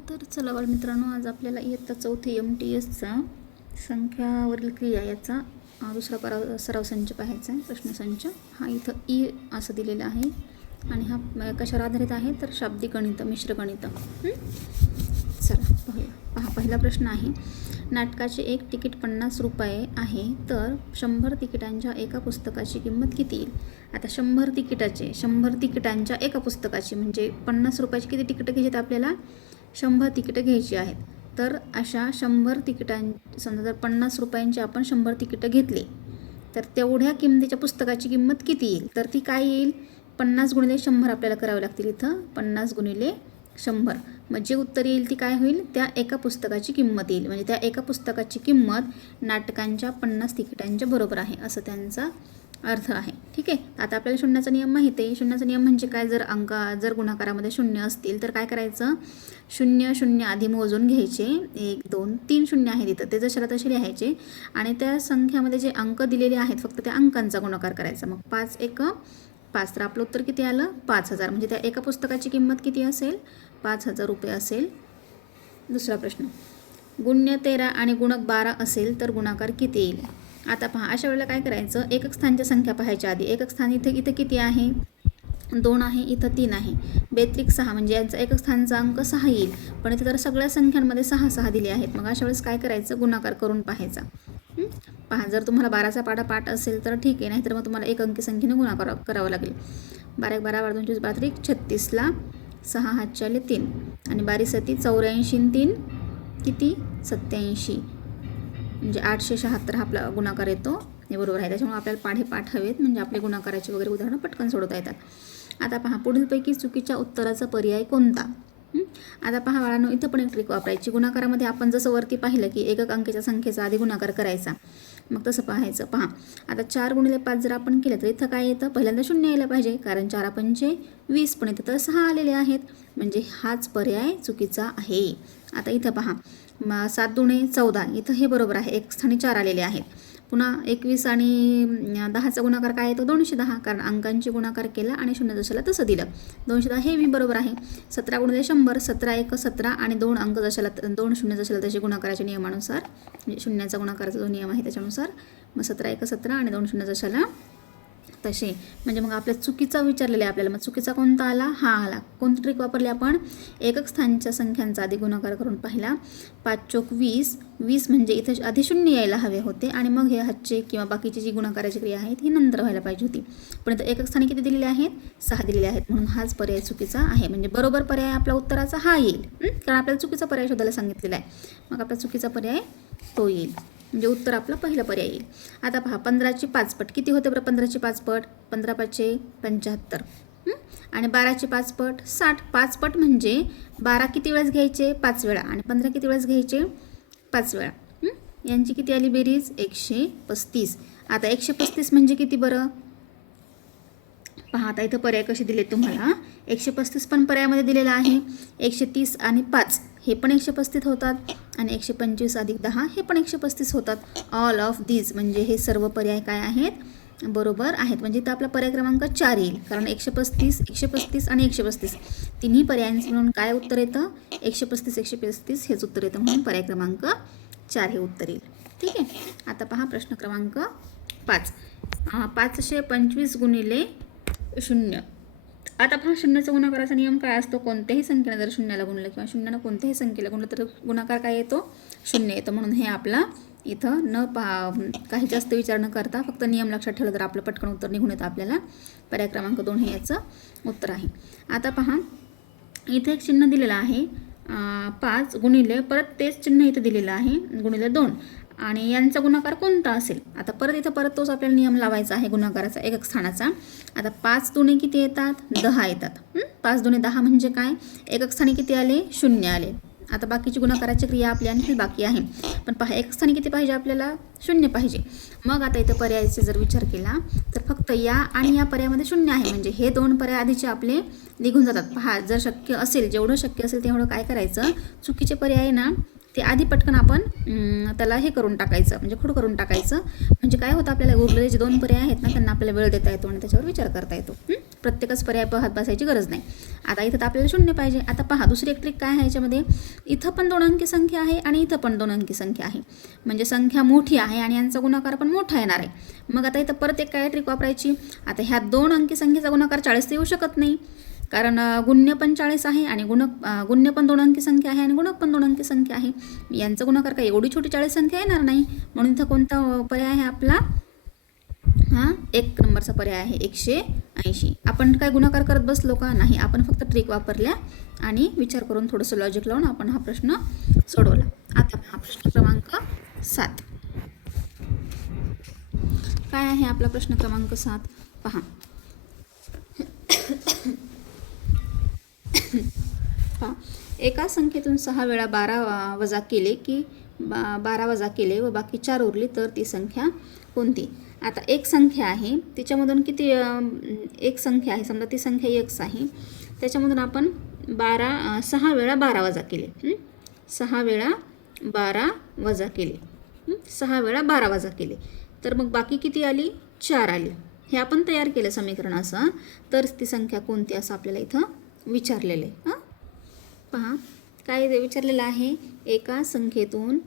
तर चला बाळमित्रांनो, आज आपल्याला इयत्ता चौथी MTSचा संख्यावरील क्रिया याचा दुसरा सराव संच पाहायचा आहे. प्रश्नसंच हा इथं ई असं दिलेला आहे आणि हा कशावर आधारित आहे तर शाब्दिक गणित, मिश्र गणित. चला पाहूया. पहा, पहिला प्रश्न आहे, नाटकाचे एक तिकीट 50 रुपये आहे, तर 100 तिकिटांच्या एका पुस्तकाची किंमत किती येईल? आता 100 तिकिटांच्या एका पुस्तकाची म्हणजे 50 रुपयाची किती तिकीटं घ्यायची आपल्याला? 100 तिकीटं घ्यायची आहेत. तर अशा 100 समजा जर 50 रुपयांची आपण 100 तिकीटं घेतली तर तेवढ्या किमतीच्या पुस्तकाची किंमत किती येईल? तर ती काय येईल? 50 × 100 आपल्याला करावे लागतील. इथं 50 × 100 मग जे उत्तर येईल ती काय होईल? त्या एका पुस्तकाची किंमत येईल. म्हणजे त्या एका पुस्तकाची किंमत नाटकांच्या 50 तिकिटांच्या बरोबर आहे असं त्यांचा अर्थ आहे. ठीक आहे. आता आपल्याला शून्याचा नियम माहिती आहे. शून्याचा नियम म्हणजे काय? जर गुणाकारामध्ये शून्य असतील तर काय करायचं? 0 0 आधी मोजून घ्यायचे. 1 2 3 शून्य आहेत इथं, ते जशाला तसे लिहायचे आणि त्या संख्यामध्ये जे अंक दिलेले आहेत फक्त त्या अंकांचा गुणाकार करायचा. मग 5 1 5, तर आपलं उत्तर किती आलं? 5000. म्हणजे त्या एका पुस्तकाची किंमत किती असेल? 5000 रुपये असेल. दुसरा प्रश्न, गुण्य 13 आणि गुणक 12 असेल तर गुणाकार किती येईल? आता पहा, अशा वेळेला काय करायचं? एकक स्थानच्या संख्या पाहायच्या आधी. एकक स्थान इथं किती आहे? 2 आहे, इथं 3 आहे. बेत्रिक 6 म्हणजे यांचा एकक स्थानचा अंक 6 येईल. पण इथं तर सगळ्या संख्यांमध्ये 6 6 दिले आहेत. मग अशा वेळेस काय करायचं? गुणाकार करून पाहायचा. पहा, जर तुम्हाला 12चा पाठ असेल तर ठीक आहे, नाहीतर मग तुम्हाला एक अंकी संख्येने गुणाकार करावा लागेल. 12 1 12 12 25 12 36ला 6 हातचे आले 3 आणि 12 7 84 3 किती? 87. म्हणजे 876 हा आपला गुणाकार येतो. हे बरोबर आहे. त्याच्यामुळे आपल्याला पाठ हवेत म्हणजे आपले गुणाकाराचे वगैरे उदाहरणं पटकन सोडवता येतात. आता पहा, पुढीलपैकी चुकीच्या उत्तराचा पर्याय कोणता? आता पहा बाळांनो, इथं पण एक ट्रिक वापरायची. गुणाकारामध्ये आपण जसं वरती पाहिलं की एकक अंकीच्या संख्येचा आधी गुणाकार करायचा, मग तसं पाहायचं. पहा, आता 4 × 5 जर आपण केलं तर इथं काय येतं? पहिल्यांदा 0 यायला पाहिजे, कारण 4 5 20, पण इथं तर 6 आलेले आहेत. म्हणजे हाच पर्याय चुकीचा आहे. आता इथं पहा, 7 2 14, इथं हे बरोबर आहे, एक स्थानी 4 आलेले आहेत. पुन्हा 21 आणि 10चा गुणाकार काय येतो? 210, कारण अंकांची गुणाकार केला आणि 0 जशाला तसं दिलं. 210 हे बरोबर आहे. 17 × 100, 17 1 17 आणि 2 अंक जशाला 2 0 जशाला तसे गुणाकाराच्या नियमानुसार, म्हणजे शून्याचा गुणाकाराचा जो नियम आहे त्याच्यानुसार. मग 17 1 17 आणि 2 0 जशाला तसे. म्हणजे मग आपल्या चुकीचा विचारलेला आहे आपल्याला. मग चुकीचा कोणता आला? हा आला. कोणती ट्रिक वापरली आपण? एकक स्थानच्या संख्यांचा आधी गुणाकार करून पाहिला. 5 चोक 20, 20 म्हणजे इथं आधी 0 यायला हवे होते आणि मग हे हातचे किंवा बाकीची जी गुणाकाराची क्रिया आहेत ही नंतर व्हायला पाहिजे होती. पण इथं एकक स्थानी किती दिलेले आहेत? 6 दिलेले आहेत. म्हणून हाच पर्याय चुकीचा आहे. म्हणजे बरोबर पर्याय आपला उत्तराचा हा येईल, कारण आपल्याला चुकीचा पर्याय शोधायला सांगितलेला आहे. मग आपला चुकीचा पर्याय तो येईल. म्हणजे उत्तर आपला पहिला पर्याय येईल. आता पहा, 15ची 5 पट किती होते बरं? 15ची 5 पट 15 5 75 आणि 12ची 5 पट 60. 5 पट म्हणजे 12 किती वेळेस घ्यायचे? 5 वेळा. आणि 15 किती वेळेस घ्यायचे? 5 वेळा. यांची किती आली बेरीज? 135. आता 135 म्हणजे किती बरं? पहा, आता इथं पर्याय कसे दिले तुम्हाला? 135 पण पर्यायामध्ये दिलेला आहे. 130 आणि 5 हे पण 135 होतात आणि 125 अधिक 10 हे पण 135 होतात. ऑल ऑफ दीज म्हणजे हे सर्व पर्याय काय आहेत? बरोबर आहेत. म्हणजे इथं आपला पर्याय क्रमांक 4 येईल, कारण 135 135 आणि 135 तिन्ही पर्यायांचं मिळून काय उत्तर येतं? 135 135 हेच उत्तर येतं. म्हणून पर्याय क्रमांक 4 हे उत्तर येईल. ठीक आहे. आता पहा प्रश्न क्रमांक 5. 525 × 0. आता पहा, शून्याचा गुणाकाराचा नियम काय असतो? कोणत्याही संख्येने जर शून्याला गुणलं किंवा शून्यानं कोणत्याही संख्येला गुणलं तर गुणाकार काय येतो? 0 येतो. म्हणून हे आपला इथं काही जास्त विचार न करता फक्त नियम लक्षात ठेवलं तर आपलं पटकन उत्तर निघून येतं आपल्याला. पर्याय क्रमांक 2 हे याचं उत्तर आहे. आता पहा, इथे एक चिन्ह दिलेलं आहे 5 × परत तेच चिन्ह इथं दिलेलं आहे ×2 आणि यांचा गुणाकार कोणता असेल? आता परत तोच आपल्याला नियम लावायचा आहे गुणाकाराचा, एकक स्थानाचा. आता 5 2 किती येतात? 10 येतात. 5 2 10 म्हणजे काय? एकक स्थानी किती आले? 0 आले. आता बाकीची गुणाकाराची क्रिया आपली आणखी बाकी आहे. पण पहा, एकक स्थानी किती पाहिजे आपल्याला? 0 पाहिजे. मग आता इथं पर्यायाचा जर विचार केला तर फक्त या आणि या पर्यायामध्ये 0 आहे. म्हणजे हे 2 पर्याय आधीचे आपले निघून जातात. पहा, जर शक्य असेल, जेवढं शक्य असेल तेवढं काय करायचं? चुकीचे पर्याय ना ते आधी पटकन आपण त्याला हे करून टाकायचं, म्हणजे खोड करून टाकायचं. म्हणजे काय होतं, आपल्याला उरलेले जे 2 पर्याय आहेत ना त्यांना आपल्याला वेळ देता येतो आणि त्याच्यावर विचार करता येतो. प्रत्येकच पर्याय पाहत बसायची गरज नाही. आता इथं तर आपल्याला 0 पाहिजे. आता पहा, दुसरी एक ट्रिक काय आहे याच्यामध्ये, इथं पण 2 अंकी संख्या आहे आणि इथं पण 2 अंकी संख्या आहे. म्हणजे संख्या मोठी आहे आणि यांचा गुणाकार पण मोठा येणार आहे. मग आता इथं परत एक काय ट्रिक वापरायची. आता ह्या 2 अंकी संख्येचा गुणाकार 40 तर येऊ शकत नाही, कारण गुण्य पण 40 आहे आणि गुण्य पण 2 अंकी संख्या आहे आणि गुणक पण 2 अंकी संख्या आहे. यांचा गुणाकार काय एवढी छोटी 40 संख्या येणार नाही. म्हणून इथं कोणता पर्याय आहे आपला, हा 1 नंबरचा पर्याय आहे 180. आपण काय गुणाकार करत बसलो का नाही, आपण फक्त ट्रिक वापरल्या आणि विचार करून थोडंसं लॉजिक लावून आपण हा प्रश्न सोडवला. आता हा प्रश्न क्रमांक 7 काय आहे आपला प्रश्न क्रमांक 7 पहा. एका संख्येतून 6 वेळा 12 वजा केले की 12 वजा केले व बाकी 4 उरली तर ती संख्या कोणती. आता एक संख्या आहे, तिच्यामधून किती एक संख्या आहे, समजा ती संख्या x आहे, त्याच्यामधून आपण 6 वेळा 12 वजा केले. 6 वेळा 12 वजा केले, 6 वेळा 12 वजा केले, तर मग बाकी किती आली, 4 आली. हे आपण तयार केलं समीकरण असं, तर ती संख्या कोणती असं आपल्याला इथं विचारलेलं आहे. पहा काय विचारलेलं आहे, एका संख्येतून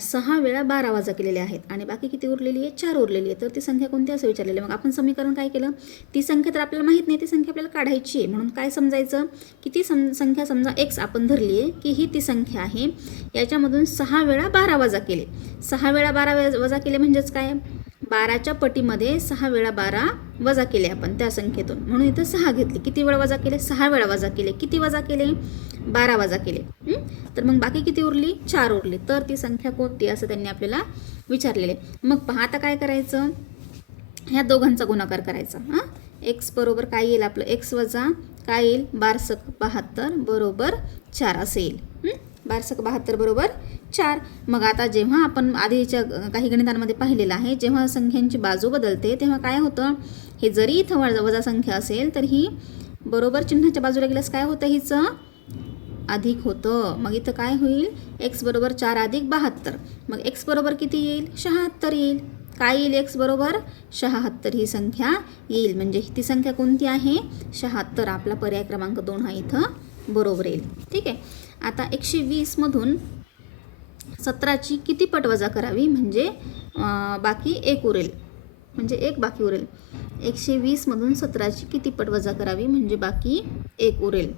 6 वेळा 12 वजा केलेले आहेत आणि बाकी किती उरलेली आहे, 4 उरलेली आहे, तर ती संख्या कोणती असं विचारलेलं आहे. मग आपण समीकरण काय केलं, ती संख्या तर आपल्याला माहीत नाही, ती संख्या आपल्याला काढायची आहे. म्हणून काय समजायचं की ती संख्या समजा x आपण धरली आहे की ही ती संख्या आहे, याच्यामधून 6 वेळा 12 वजा केले. 6 वेळा 12 वजा केले म्हणजेच काय, 12च्या पटीमध्ये 6 वेळा 12 वजा केले आपण त्या संख्येतून, म्हणून इथं 6 घेतले. किती वेळा वजा केले, 6 वेळा वजा केले. किती वजा केले, 12 वजा केले. तर मग बाकी किती उरली, 4 उरली, तर ती संख्या कोणती असं त्यांनी आपल्याला विचारलेले. मग पहा आता काय करायचं, ह्या दोघांचा गुणाकार करायचा. x बरोबर काय येईल आपलं, x वजा काय येईल, 1272 बरोबर 4 असं येईल. 1272 बरोबर 4. मग आता जेव्हा आपण आधीच्या काही गणितांमध्ये पाहिलेलं आहे, जेव्हा संख्यांची बाजू बदलते तेव्हा काय होतं, हे जरी इथं वजा संख्या असेल तर ही बरोबर चिन्हाच्या बाजूला गेल्यास काय होतं, हिचं अधिक होतं. मग इथं काय होईल, x बरोबर 4 अधिक 72. मग x बरोबर किती येईल, 76 येईल. काय येईल, x बरोबर 76 ही संख्या येईल. म्हणजे ती संख्या कोणती आहे, 76. आपला पर्याय क्रमांक 2 हा इथं बरोबर येईल. ठीक आहे. आता 120 मधून 17ची किती पट वजा करावी, म्हणजे बाकी 1 उरेल, म्हणजे 1 बाकी उरेल. 120 मधून 17ची किती पट वजा करावी, म्हणजे बाकी 1 उरेल.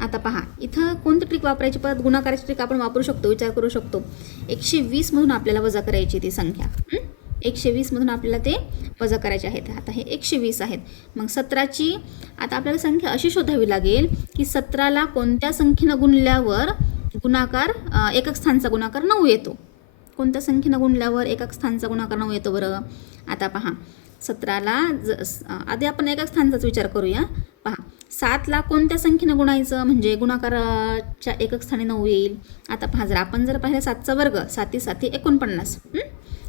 आता पहा इथं कोणती ट्रिक वापरायची, परत गुणाकाराची ट्रिक आपण वापरू शकतो, विचार करू शकतो. 120 मधून आपल्याला वजा करायची ती संख्या, 120 मधून आपल्याला ते वजा करायचे आहेत. आता हे 120 आहेत. मग 17ची आता आपल्याला संख्या अशी शोधावी लागेल की 17ला कोणत्या संख्येनं गुणल्यावर गुणाकार एकक स्थानचा गुणाकार 9 येतो. कोणत्या संख्येनं गुणल्यावर एकक स्थानचा गुणाकार 9 येतो बरं. आता पहा 17ला आधी आपण एकक स्थानचाच विचार करूया. पहा 7ला कोणत्या संख्येनं गुणायचं, म्हणजे गुणाकाराच्या एकक स्थानी 9 येईल. आता पहा जर पाहिलं 7चा वर्ग, 7 7 49,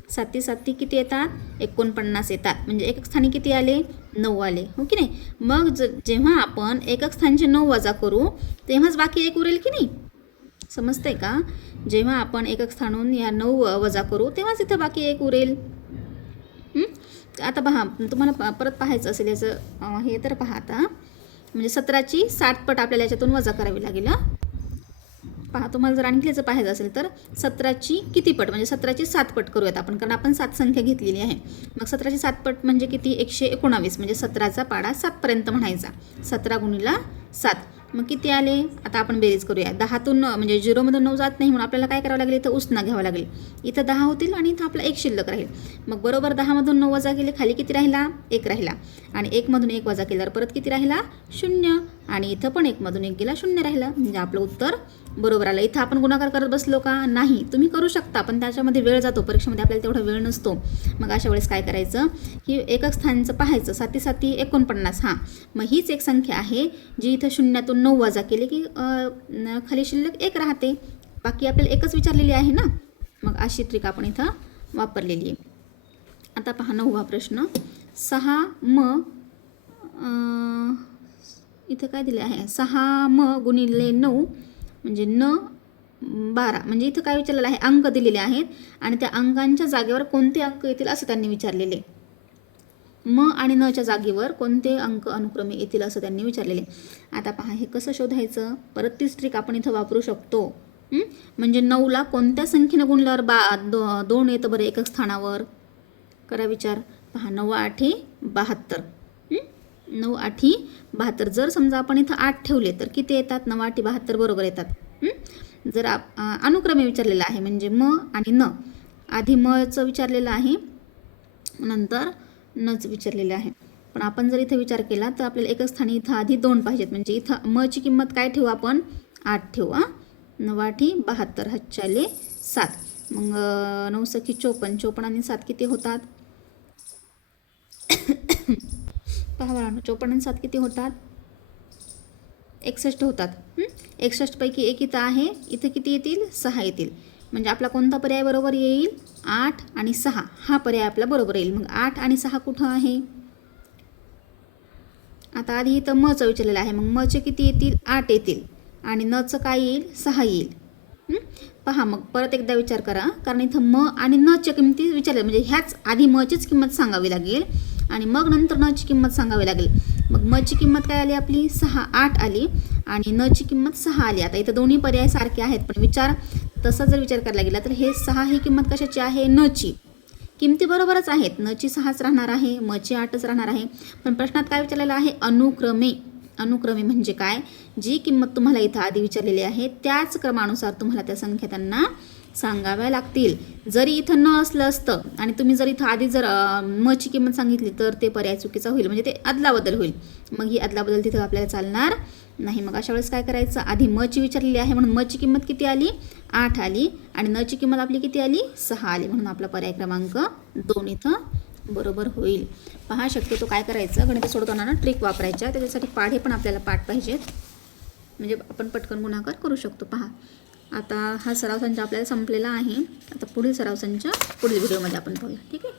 7 7 किती येतात, 49 येतात. म्हणजे एकक स्थानी किती आले, 9 आले, हो की नाही. मग जेव्हा आपण एकक स्थानचे 9 वजा करू तेव्हाच बाकी 1 उरेल की नाही, समजतंय का. जेव्हा आपण एकक स्थानून या 9 वजा करू तेव्हाच इथं बाकी 1 उरेल. आता पहा तुम्हाला परत पाहायचं असेल याचं हे, तर पहा आता म्हणजे 17ची 60 पट आपल्याला याच्यातून वजा करावी लागेल. पहा तुम्हाला जर आणखी याचं पाहायचं असेल तर 17ची किती पट, म्हणजे 17ची 7 पट करूयात आपण, कारण आपण 7 संख्या घेतलेली आहे. मग 17ची 7 पट म्हणजे किती, 119, म्हणजे 17चा पाडा 7 पर्यंत म्हणायचा. 17 गुणिला 7 मग किती आले. आता आपण बेरीज करूया. 10तून म्हणजे 0मधून 9 जात नाही, म्हणून आपल्याला काय करावं लागेल, इथं उसना घ्यावा लागेल. इथं 10 होतील आणि इथं आपला 1 शिल्लक राहील. मग बरोबर 10मधून 9 वजा केले, खाली किती राहिला, 1 राहिला. आणि 1मधून 1 वजा केल्यावर परत किती राहिला, 0. आणि इथं पण 1मधून 1 गेला, 0 राहिला. म्हणजे आपलं उत्तर बरोबर आलं. इथं आपण गुणाकार करत बसलो का, नाही. तुम्ही करू शकता पण त्याच्यामध्ये वेळ जातो, परीक्षेमध्ये आपल्याला तेवढा वेळ नसतो. मग अशा वेळेस काय करायचं की एकक स्थानचं पाहायचं. 7 7 49. मग हीच एक संख्या आहे जी इथं 0तून 9 वजा केले की खाली शिल्लक 1 राहते. बाकी आपल्याला एकच विचारलेली आहे ना. मग अशी ट्रिक आपण इथं वापरलेली आहे. आता पहा 9वा प्रश्न. 6m इथं काय दिले आहे, 6m गुणिले 9 म्हणजे 12 म्हणजे इथं काय विचारलेलं आहे, अंक दिलेले आहेत आणि त्या अंकांच्या जागेवर कोणते अंक येतील असं त्यांनी विचारलेले. म आणि नच्या जागेवर कोणते अंक अनुक्रमे येतील असं त्यांनी विचारलेले. आता पहा हे कसं शोधायचं, परत तीच ट्रिक आपण इथं वापरू शकतो. म्हणजे 9ला कोणत्या संख्येनं गुणल्यावर 2 येतं बरं एकक स्थानावर, करा विचार. पहा 9 8 72. 9 8 72. जर समजा आपण इथं 8 ठेवले तर किती येतात, 9 8 72 बरोबर येतात. जर अनुक्रमे विचारलेलं आहे म्हणजे म आणि न, आधी मचं विचारलेलं आहे नंतर नच विचारलेलं आहे. पण आपण जर इथं विचार केला तर आपल्याला एकच स्थानी इथं आधी 2 पाहिजेत. म्हणजे इथं मची किंमत काय ठेवू आपण, 8 ठेवू. 9 8 72 हातच्याले 7. मग 9 सखी 54. 54 आणि 7 किती होतात, पहा बरं 54 आणि 7 किती होतात, 61 होतात. 61 पैकी एक इथं आहे, इथं किती येतील, 6 येतील. म्हणजे आपला कोणता पर्याय बरोबर येईल, 8 आणि 6 हा पर्याय आपला बरोबर येईल. मग 8 आणि 6 कुठं आहे, आता आधी इथं मचं विचारलेलं आहे, मग मचे किती येतील, 8 येतील आणि नचं काय येईल, 6 येईल. पहा मग परत एकदा विचार करा, कारण इथं म आणि नच्या किंमती विचारल्या म्हणजे ह्याच आधी मचीच किंमत सांगावी लागेल आणि मग नंतर नची किंमत सांगावी लागेल. मग मची किंमत काय आली आपली, 6 8 आली आणि नची किंमत 6 आली. आता इथं दोन्ही पर्याय सारखे आहेत, पण तसा जर विचार करायला गेला तर हे 6 ही किंमत कशाची आहे, नची. किमती बरोबरच आहेत, नची 6च राहणार आहे, मची 8च राहणार आहे. पण प्रश्नात काय विचारलेलं आहे, अनुक्रमे. अनुक्रमे म्हणजे काय, जी किंमत तुम्हाला इथं आधी विचारलेली आहे त्याच क्रमानुसार तुम्हाला त्या संख्या त्यांना सांगाव्या लागतील. जरी इथं न असलं असतं आणि तुम्ही जर इथं आधी जर मची किंमत सांगितली तर ते पर्याय चुकीचा होईल, म्हणजे ते अदलाबदल होईल. मग ही अदलाबदल तिथं आपल्याला चालणार नाही. मग अशा वेळेस काय करायचं, आधी मची विचारलेली आहे म्हणून मची किंमत किती आली, 8 आली आणि नची किंमत आपली किती आली, 6 आली. म्हणून आपला पर्याय क्रमांक 2 इथं बरोबर होईल. पहा शक्यतो काय करायचं, गणित सोडवताना ट्रिक वापरायच्या, त्याच्यासाठी पाढे पण आपल्याला पाठ पाहिजेत म्हणजे आपण पटकन गुणाकार करू शकतो. पहा आता हा सराव संच आपल्याला संपलेला आहे. आता पुढील सराव संच पुढील व्हिडिओमध्ये आपण पाहूया. ठीक आहे.